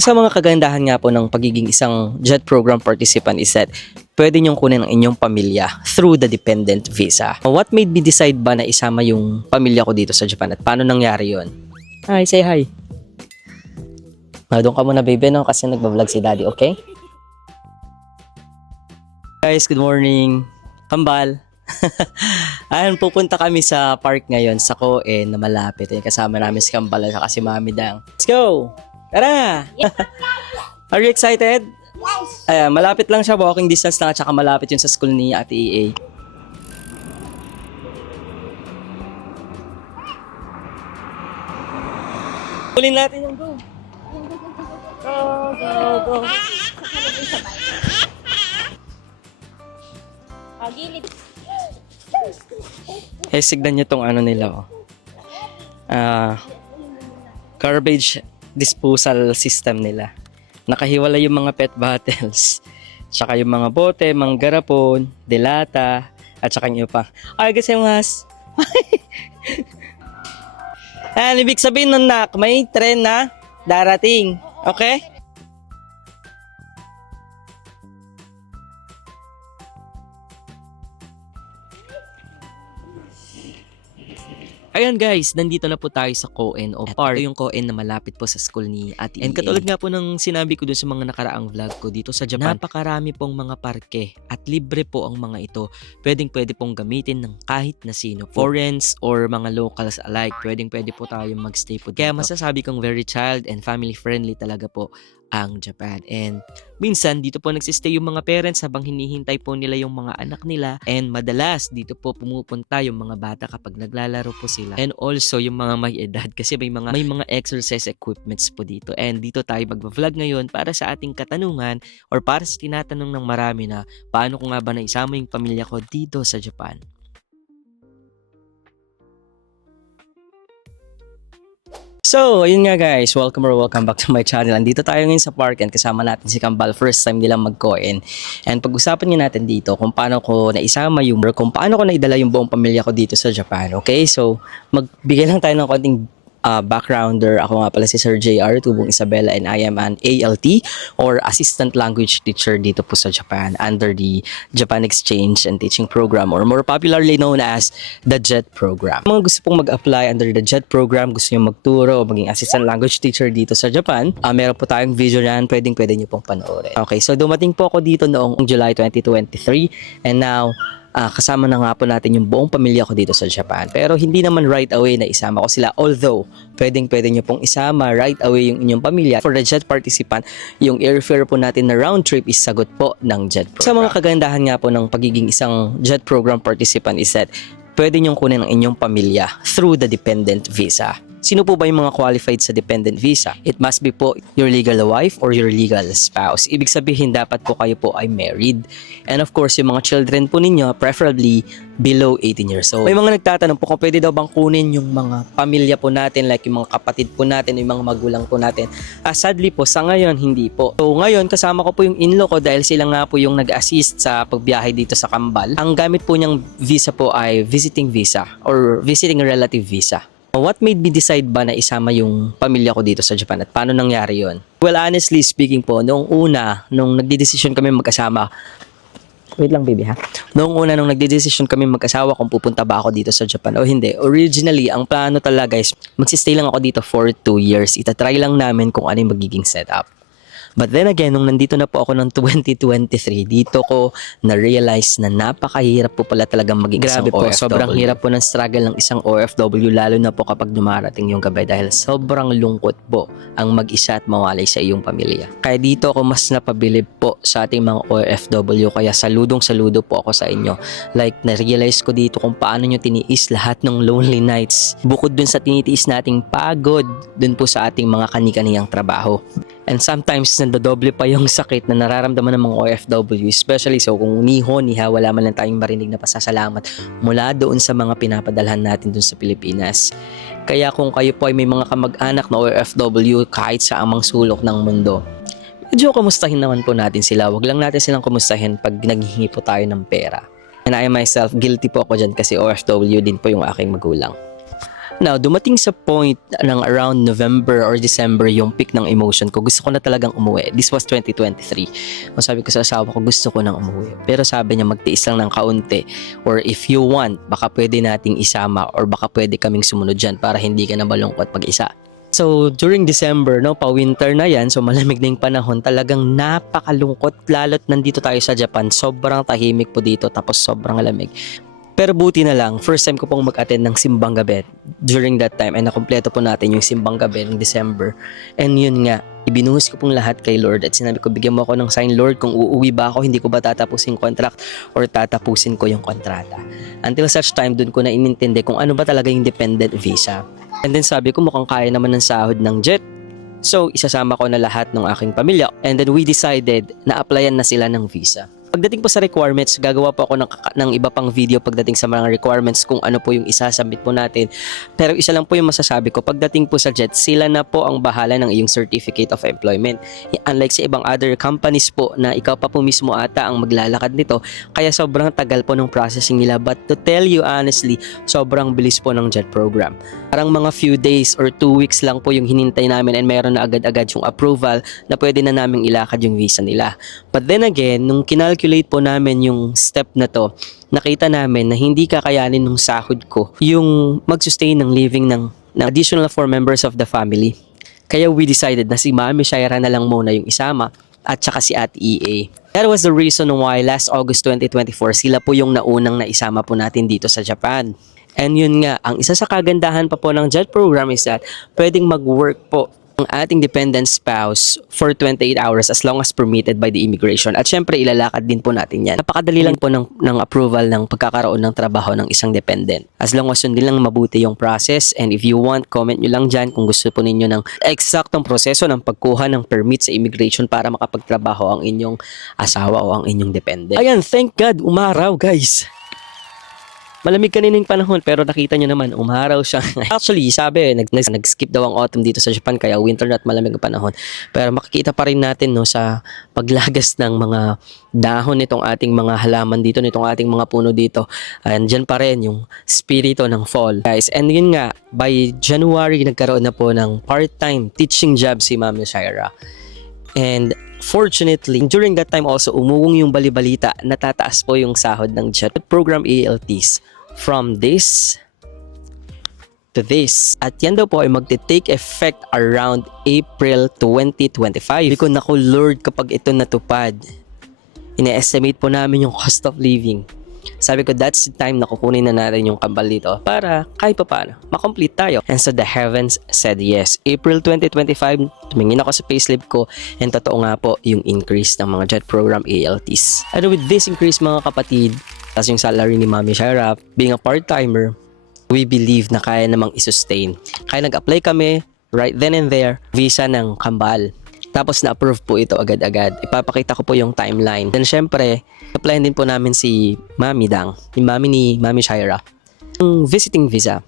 Sa mga kagandahan nga po ng pagiging isang JET program participant is that pwede niyong kunin ang inyong pamilya through the dependent visa. What made me decide ba na isama yung pamilya ko dito sa Japan at paano nangyari yon? Hi, say hi. Ah, doon ka muna baby no kasi nagbablog si daddy, okay? Guys, good morning. Kambal. Ayan, pupunta kami sa park ngayon sa Koen na malapit. Ayan, kasama namin si Kambal at si Mami Dang. Let's go! Tara! Are you excited? Yes! Ayan, malapit lang siya, walking distance lang at saka malapit yun sa school ni Ate EA. Kulin natin yung go. Go, go, go. Oh, gilid. Eh, sigdan nyo tong ano nila, oh. Ah, garbage disposal system nila. Nakahiwala yung mga pet bottles. Tsaka yung mga bote, mga garapon, delata, at saka yung pa. Ay, kasi mas. Ayan, ibig sabihin nun, nak, may tren na darating. Okay? Ayan guys, nandito na po tayo sa Coen o Park. Ito yung Coen na malapit po sa school ni Ate And katulad nga po ng sinabi ko dun sa mga nakaraang vlog ko dito sa Japan, napakarami pong mga parke at libre po ang mga ito. Pwedeng pwede pong gamitin ng kahit na sino. Foreigners or mga locals alike, pwedeng pwede po tayong magstay po dito. Kaya masasabi kong very child and family friendly talaga po ang Japan. And minsan dito po nagsistay yung mga parents habang hinihintay po nila yung mga anak nila and madalas dito po pumupunta yung mga bata kapag naglalaro po sila. And also yung mga may edad kasi may mga may mga exercise equipments po dito. And dito tayo magva-vlog ngayon para sa ating katanungan or para sa tinatanong ng marami na paano ko nga ba naisama yung pamilya ko dito sa Japan. So, ayun nga guys, welcome or welcome back to my channel. Andito tayo ngayon sa park and kasama natin si Kambal. First time nilang mag-coin. And pag-usapan niyo natin dito kung paano ko naisama yung kung paano ko naidala yung buong pamilya ko dito sa Japan. Okay? So, magbigay lang tayo ng konting uh, backgrounder. Ako nga pala si Sir JR, Tubong Isabella, and I am an ALT or Assistant Language Teacher dito po sa Japan under the Japan Exchange and Teaching Program or more popularly known as the JET Program. Mga gusto pong mag-apply under the JET Program, gusto nyo magturo o maging Assistant Language Teacher dito sa Japan, uh, meron po tayong video yan, pwedeng pwede nyo pong panoorin. Okay, so dumating po ako dito noong July 2023 and now Ah, kasama na nga po natin yung buong pamilya ko dito sa Japan. Pero hindi naman right away na isama ko sila. Although, pwedeng pwede nyo pong isama right away yung inyong pamilya. For the jet participant, yung airfare po natin na round trip is sagot po ng jet program. Sa mga kagandahan nga po ng pagiging isang jet program participant is that pwede nyong kunin ang inyong pamilya through the dependent visa. Sino po ba yung mga qualified sa dependent visa? It must be po your legal wife or your legal spouse. Ibig sabihin, dapat po kayo po ay married. And of course, yung mga children po ninyo, preferably below 18 years old. May mga nagtatanong po kung pwede daw bang kunin yung mga pamilya po natin, like yung mga kapatid po natin, yung mga magulang po natin. Ah, sadly po, sa ngayon, hindi po. So ngayon, kasama ko po yung in-law ko dahil sila nga po yung nag-assist sa pagbiyahe dito sa Kambal. Ang gamit po niyang visa po ay visiting visa or visiting relative visa. What made me decide ba na isama yung pamilya ko dito sa Japan at paano nangyari yon? Well, honestly speaking po, noong una, nung nagdidesisyon kami magkasama, Wait lang baby ha. Noong una nung nagde-decision kami mag-asawa kung pupunta ba ako dito sa Japan o hindi. Originally, ang plano talaga is magsistay lang ako dito for 2 years. Itatry lang namin kung ano yung magiging setup. But then again, nung nandito na po ako ng 2023, dito ko na-realize na napakahirap po pala talagang maging Grabe isang po, OFW. Sobrang hirap po ng struggle ng isang OFW, lalo na po kapag dumarating yung gabi dahil sobrang lungkot po ang mag-isa at mawalay sa iyong pamilya. Kaya dito ako mas napabilib po sa ating mga OFW, kaya saludong saludo po ako sa inyo. Like, na-realize ko dito kung paano nyo tiniis lahat ng lonely nights. Bukod dun sa tinitiis nating pagod, dun po sa ating mga kani-kaniyang trabaho. And sometimes nandodoble pa yung sakit na nararamdaman ng mga OFW, especially so kung niho, niha, wala man lang tayong marinig na pasasalamat mula doon sa mga pinapadalhan natin doon sa Pilipinas. Kaya kung kayo po ay may mga kamag-anak na OFW kahit sa amang sulok ng mundo, medyo kumustahin naman po natin sila. Huwag lang natin silang kumustahin pag naghihingi po tayo ng pera. And I myself, guilty po ako dyan kasi OFW din po yung aking magulang. Now, dumating sa point ng around November or December yung peak ng emotion ko. Gusto ko na talagang umuwi. This was 2023. Kung sabi ko sa asawa ko, gusto ko nang umuwi. Pero sabi niya, magtiis lang ng kaunti. Or if you want, baka pwede nating isama or baka pwede kaming sumunod dyan para hindi ka na malungkot mag-isa. So, during December, no, pa-winter na yan, so malamig na yung panahon, talagang napakalungkot, lalo't nandito tayo sa Japan. Sobrang tahimik po dito, tapos sobrang lamig. Pero buti na lang, first time ko pong mag-attend ng simbang gabi during that time and nakompleto po natin yung simbang gabi ng December. And yun nga, ibinuhos ko pong lahat kay Lord at sinabi ko, bigyan mo ako ng sign, Lord, kung uuwi ba ako, hindi ko ba tatapusin contract or tatapusin ko yung kontrata. Until such time, dun ko na inintindi kung ano ba talaga yung dependent visa. And then sabi ko, mukhang kaya naman ng sahod ng jet. So, isasama ko na lahat ng aking pamilya. And then we decided na applyan na sila ng visa. Pagdating po sa requirements, gagawa po ako ng, ng iba pang video pagdating sa mga requirements kung ano po yung isasubmit po natin. Pero isa lang po yung masasabi ko, pagdating po sa JET, sila na po ang bahala ng iyong certificate of employment. Unlike sa ibang other companies po na ikaw pa po mismo ata ang maglalakad nito, kaya sobrang tagal po ng processing nila. But to tell you honestly, sobrang bilis po ng JET program. Parang mga few days or two weeks lang po yung hinintay namin and meron na agad-agad yung approval na pwede na naming ilakad yung visa nila. But then again, nung kinalculate po namin yung step na to, nakita namin na hindi kakayanin ng sahod ko yung mag-sustain ng living ng, ng additional four members of the family. Kaya we decided na si Mami Shaira na lang muna yung isama at saka si Ate EA. That was the reason why last August 2024 sila po yung naunang naisama po natin dito sa Japan. And yun nga, ang isa sa kagandahan pa po ng JET program is that pwedeng mag-work po ang ating dependent spouse for 28 hours as long as permitted by the immigration. At syempre, ilalakad din po natin yan. Napakadali lang po ng, ng approval ng pagkakaroon ng trabaho ng isang dependent. As long as sundin lang mabuti yung process and if you want, comment nyo lang dyan kung gusto po ninyo ng eksaktong proseso ng pagkuha ng permit sa immigration para makapagtrabaho ang inyong asawa o ang inyong dependent. Ayan, thank God, umaraw guys. Malamig kanina yung panahon pero nakita nyo naman, umaraw siya. Actually, sabi, nag, nag, nag-skip daw ang autumn dito sa Japan kaya winter na at malamig ang panahon. Pero makikita pa rin natin no, sa paglagas ng mga dahon nitong ating mga halaman dito, nitong ating mga puno dito. Andyan pa rin yung spirito ng fall. Guys, and yun nga, by January, nagkaroon na po ng part-time teaching job si Ma'am Shaira. And fortunately, during that time also, umuwong yung balibalita, natataas po yung sahod ng JET program ALTs from this to this. At yan daw po ay magte-take effect around April 2025. Hindi ko naku Lord kapag ito natupad. Ine-estimate po namin yung cost of living. Sabi ko, that's the time na kukunin na natin yung kambal dito para kahit pa paano, makomplete tayo. And so the heavens said yes. April 2025, tumingin ako sa payslip ko and totoo nga po yung increase ng mga JET program ALTs. And with this increase mga kapatid, tas yung salary ni Mami Shara, being a part-timer, we believe na kaya namang isustain. Kaya nag-apply kami right then and there, visa ng kambal. Tapos na-approve po ito agad-agad. Ipapakita ko po yung timeline. Then syempre, applyan din po namin si Mami Dang, yung mami ni Mami Shaira. Yung visiting visa.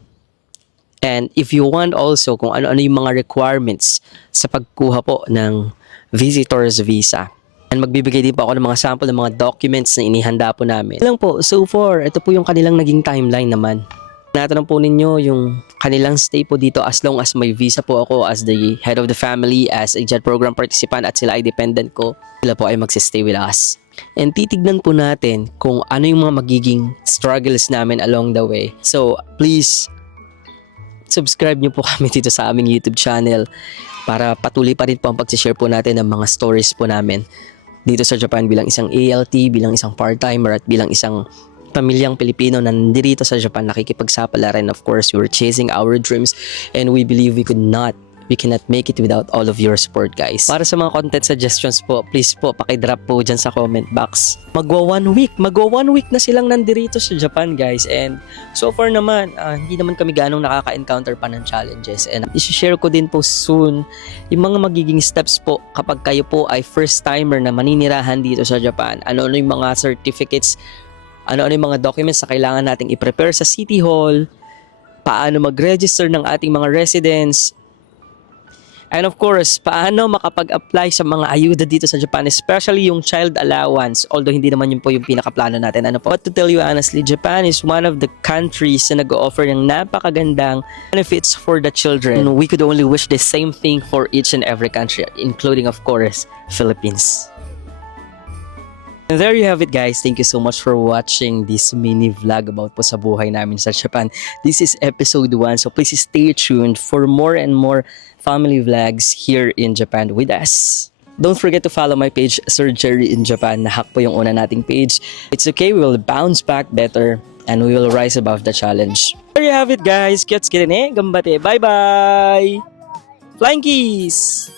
And if you want also kung ano-ano yung mga requirements sa pagkuha po ng visitor's visa. And magbibigay din po ako ng mga sample ng mga documents na inihanda po namin. Lang po, so far, ito po yung kanilang naging timeline naman. Natanong po ninyo yung kanilang stay po dito as long as may visa po ako as the head of the family, as a JET program participant at sila ay dependent ko, sila po ay magsistay with us. And titignan po natin kung ano yung mga magiging struggles namin along the way. So, please, subscribe nyo po kami dito sa aming YouTube channel para patuloy pa rin po ang pag-share po natin ng mga stories po namin dito sa Japan bilang isang ALT, bilang isang part-timer at bilang isang pamilyang Pilipino na nandito sa Japan nakikipagsapala rin. Of course, we were chasing our dreams and we believe we could not we cannot make it without all of your support guys. Para sa mga content suggestions po, please po pakidrop po dyan sa comment box. Magwa one week, magwa one week na silang nandirito sa Japan guys and so far naman, ah, hindi naman kami ganong nakaka-encounter pa ng challenges and isi-share ko din po soon yung mga magiging steps po kapag kayo po ay first timer na maninirahan dito sa Japan. Ano-ano yung mga certificates ano-ano yung mga documents na kailangan nating i-prepare sa City Hall, paano mag-register ng ating mga residents, And of course, paano makapag-apply sa mga ayuda dito sa Japan, especially yung child allowance, although hindi naman yun po yung pinakaplano natin. Ano po? But to tell you honestly, Japan is one of the countries na nag-offer ng napakagandang benefits for the children. We could only wish the same thing for each and every country, including of course, Philippines. And there you have it guys. Thank you so much for watching this mini vlog about po sa buhay namin sa Japan. This is episode 1 so please stay tuned for more and more family vlogs here in Japan with us. Don't forget to follow my page, Sir Jerry in Japan. Nahack po yung una nating page. It's okay, we will bounce back better and we will rise above the challenge. There you have it guys. Kyotsuke ne. Gambate. Bye-bye. Flying kiss!